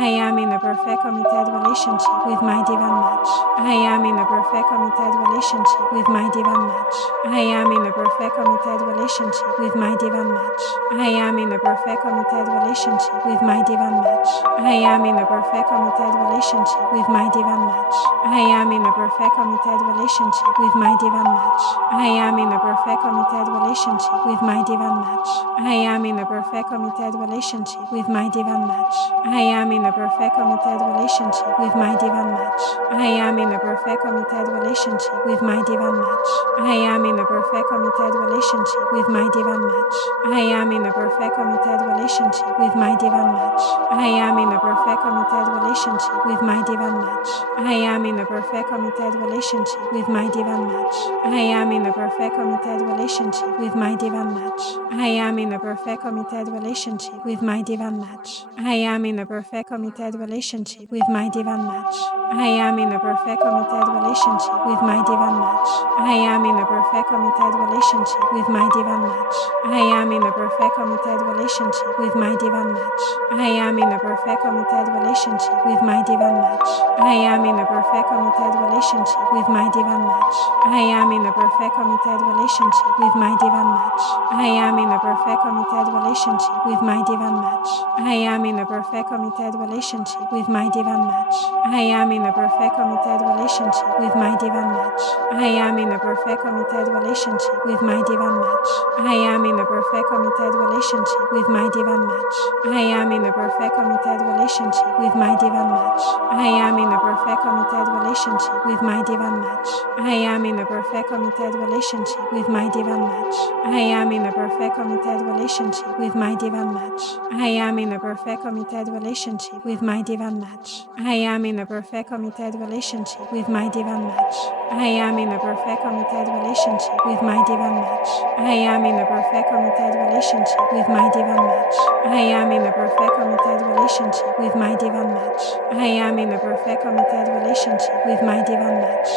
I am in a perfect committed relationship with my divine match. I am in a perfect committed relationship with my divine match. I am in a perfect committed relationship with my divine match. I am in a perfect committed relationship with my divine match. I am in a perfect committed relationship with my divine match. I am in a perfect committed relationship with my divine match. I am in a perfect committed relationship with my divine match. I am in a perfect committed relationship with my divine match. I am in a perfect committed relationship with my divine match. I am in a perfect committed relationship with my divine match. I am in a perfect committed relationship with my divine match. I am in a perfect committed relationship with my divine match. I am in a perfect committed relationship with my divine match. I am in a perfect committed relationship with my divine match. I am in a perfect committed relationship with my divine match. I am in a perfect committed relationship with my divine match. I am in a perfect committed relationship with my divine match. I am in a perfect committed relationship with my divine match. I am in a perfect committed relationship with my divine match. I am in a perfect committed relationship with my divine match. I am in a perfect committed relationship with my divine match. I am in a perfect committed relationship with my divine match. I am in a perfect committed relationship with my divine match. I am in a perfect committed relationship with my divine match. I am in a perfect committed relationship with my divine match. I am in a perfect committed relationship with my divine match. I am in a perfect committed relationship with my divine match. I am in a perfect committed relationship with my divine match. I am in a perfect committed relationship with my divine match. I am in a perfect committed relationship with my divine match. I am in a perfect committed relationship with my divine match. I am in a perfect committed relationship with my divine match. I am in a perfect committed relationship with my divine match. I am in a perfect committed relationship with my divine match. I am in a perfect committed relationship with my divine match. I am in a perfect committed relationship with my divine match. I am in a perfect committed relationship with my divine match. I am in a perfect committed relationship with my divine match. I am in a perfect committed relationship with my divine match. I am in a perfect committed relationship with my divine match. I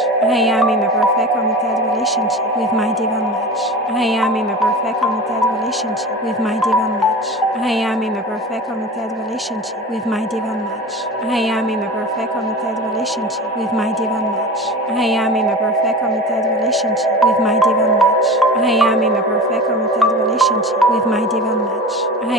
am in a perfect committed relationship with my divine match. I am in a perfect committed relationship with my divine match. I am in a perfect committed relationship with my divine match. I am in a perfect committed relationship with my divine match. I am in a perfect committed relationship with my divine match. I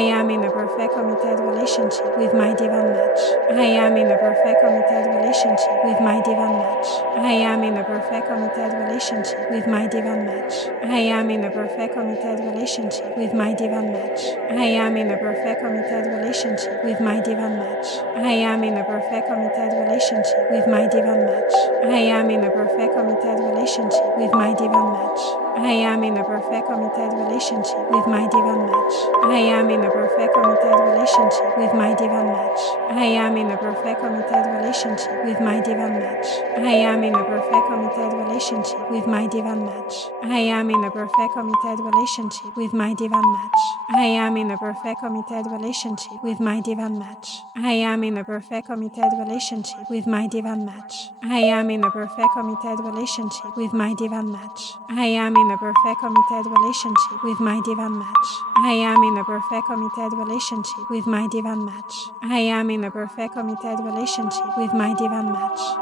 am in a perfect committed relationship with my divine match. I am in a perfect committed relationship with my divine match. I am in a perfect committed relationship with my divine match. I am in a perfect committed relationship with my divine match. I am in a perfect committed relationship with my divine match. I am in a perfect committed relationship with my divine match. I am in a perfect committed relationship with my divine match. I am in a perfect committed relationship with my divine match. I am in a perfect committed relationship with my divine match. I am in a perfect committed relationship with my divine match. I am in a perfect committed relationship with my divine match. I am in a perfect committed relationship with my divine match. I am in a perfect committed relationship with my divine match. I am in a perfect committed relationship with my divine match. I am in a perfect committed relationship with my divine match. I am in a perfect committed relationship with my divine match. I am in a perfect committed relationship with my divine match.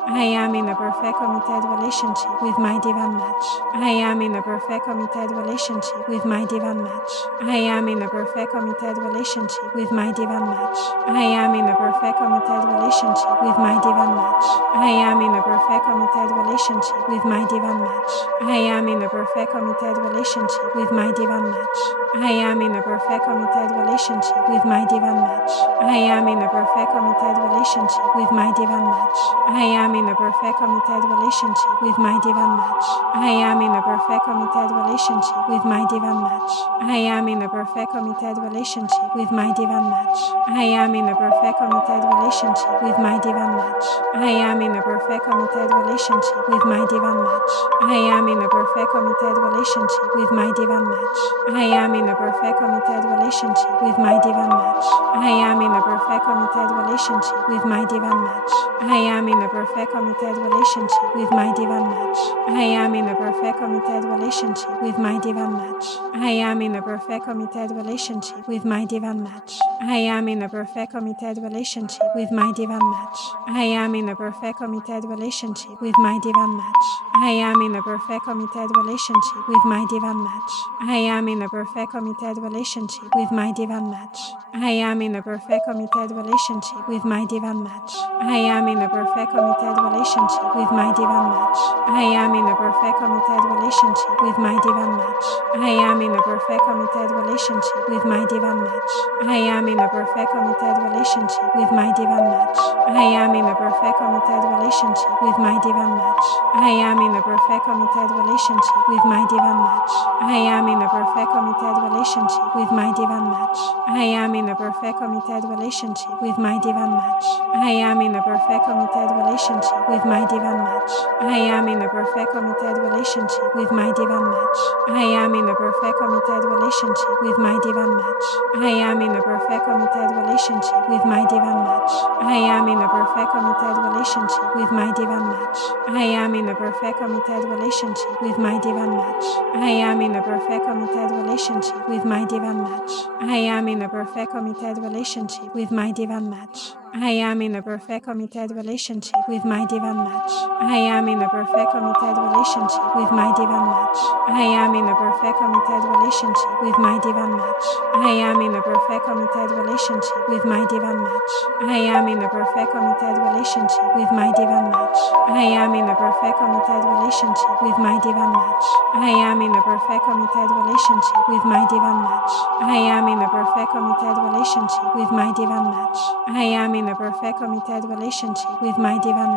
I am in a perfect committed relationship with my divine match. I am in a perfect committed relationship with my divine match. I am in a perfect committed relationship with my divine match. I am in a perfect committed relationship with my divine match. I am in a perfect committed relationship with my divine match. I am in a perfect committed relationship with my divine match. I am in a perfect committed relationship with my divine match. I am in a perfect committed relationship with my divine match. I am in a perfect committed relationship with my divine match. I am in a perfect committed relationship with my divine match. I am in a perfect committed relationship with my divine match. I am in a perfect committed relationship with my divine match. I am in a perfect committed relationship with my divine match. I am in a perfect committed relationship with my divine match. I am in a perfect committed relationship with my divine match. I am in a perfect committed relationship with my divine match. I am in a perfect committed relationship with my divine match. I am in a perfect committed relationship with my divine match. I am in a perfect committed relationship with my divine match. I am in a perfect committed relationship with my divine match. I am in a perfect committed relationship with my divine match. I am in a perfect committed relationship with my divine match. I am in a perfect committed relationship with my divine match. I am in a perfect committed relationship with my divine match. I am in a perfect committed relationship with my divine match. I am in a perfect committed relationship with my divine match. I am in a perfect committed relationship with my divine match. I am in a perfect committed relationship with my divine match. I am in a perfect committed relationship with my divine match. I am in a perfect committed relationship with my divine match. I am in a perfect committed relationship with my divine match. I am in a perfect committed relationship with my divine match. I am in a perfect committed relationship with my divine match. I am in a perfect committed relationship with my divine match. I am in a perfect committed relationship with my divine match. I am in a perfect committed relationship with my divine match. I am in a perfect committed relationship with my divine match. I am in a perfect committed relationship with my divine match. I am in a perfect committed relationship with my divine match. I am in a perfect committed relationship with my divine match. I am in a perfect committed relationship with my divine match. I am in a perfect committed relationship with my divine match. I am in a perfect committed relationship with my divine match. I am in a perfect committed relationship with my divine match. I am in a perfect committed relationship with my divine match. I am in a perfect committed relationship with my divine match. I am in a perfect committed relationship with my divine match. I am in a perfect committed relationship with my divine match. I am in a perfect committed relationship with my divine match. I am in a perfect committed relationship with my divine match. I am in a perfect committed relationship with my divine match. I am in a perfect committed relationship with my divine match.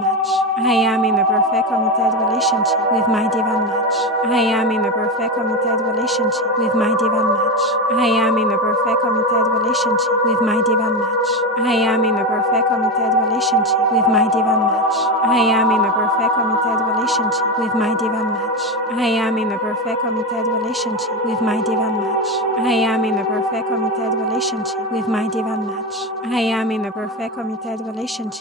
I am in a perfect committed relationship with my divine match. I am in a perfect committed relationship with my divine match. I am in a perfect committed relationship with my divine match. I am in a perfect committed relationship with my divine match. I am in a perfect committed relationship with my divine match. I am in a perfect committed relationship with my divine match. I am in a perfect committed relationship with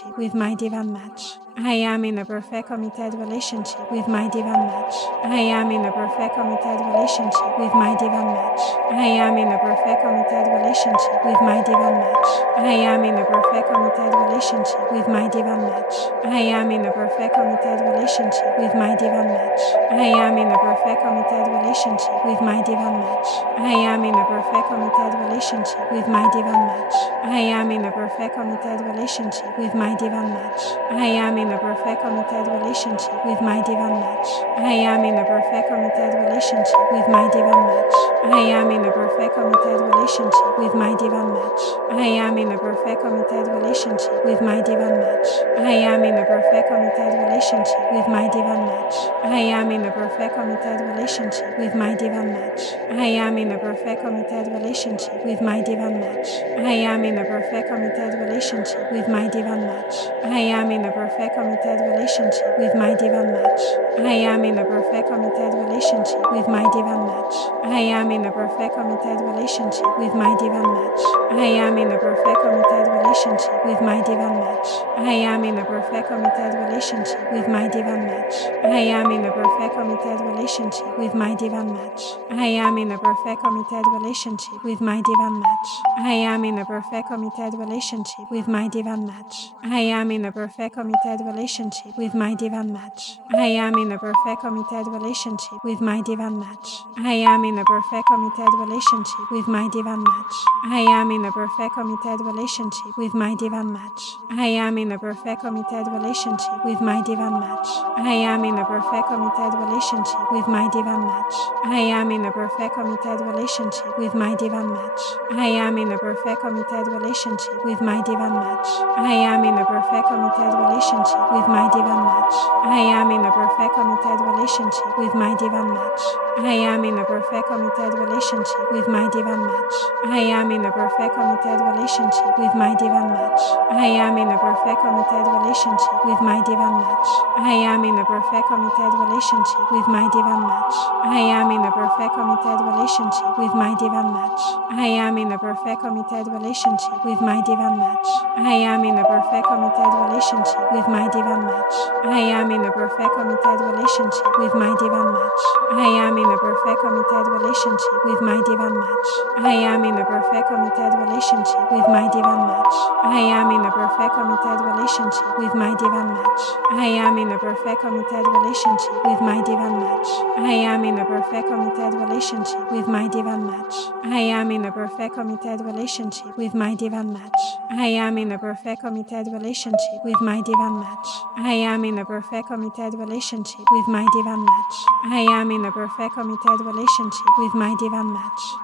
my divine match. I am in a perfect committed relationship with my divine match. I am in a perfect committed relationship with my divine match. I am in a perfect committed relationship with my divine match. I am in a perfect committed relationship with my divine match. I am in a perfect committed relationship with my divine match. I am in a perfect committed relationship with my divine match. I am in a perfect committed relationship with my divine match. I am in a perfect committed relationship with my divine match. I am in a perfect committed relationship with my divine match. I am in a perfect committed relationship with my divine match. I am in a perfect committed relationship with my divine match. I am in a perfect committed relationship with my divine match. I am in a perfect committed relationship with my divine match. I am in a perfect committed relationship with my divine match. I am in a perfect committed relationship with my divine match. I am in a perfect committed relationship with my divine match. I am in a perfect committed relationship with my divine match. I am in a perfect committed relationship with my divine match. I am in a perfect committed relationship with my divine match. I am in a perfect committed relationship with my divine match. I am in a perfect committed relationship with my divine match. I am in a perfect committed relationship with my divine match. I am in a perfect committed relationship with my divine match. I am in a perfect committed relationship with my divine match. I am in a perfect committed relationship with my divine match. I am in a perfect committed relationship with my divine match. I am in a perfect committed relationship with my divine match. I am in a perfect committed relationship with my divine match. I am in a perfect committed relationship with my divine match. I am in a perfect committed relationship with my divine match. I am in a perfect committed relationship with my divine match. I am in a perfect committed relationship with my divine match. I am in a perfect committed committed relationship with my divine match. I am in a perfect committed relationship with my divine match. I am in a perfect committed relationship with my divine match. I am in a perfect committed relationship with my divine match. I am in a perfect committed relationship with my divine match. I am in a perfect committed relationship with my divine match. I am in a perfect committed relationship with my divine match. I am in a perfect committed relationship with my divine match. I am in a perfect committed relationship with my divine match. I am in a perfect committed relationship with my divine match. I am in a perfect committed relationship with my divine match. I am in a perfect committed relationship with my divine match. I am in a perfect committed relationship with my divine match. I am in a perfect committed relationship with my divine match. I am in a perfect committed relationship with my divine match. I am in a perfect committed relationship with my divine match. I am in a perfect committed relationship with my divine match.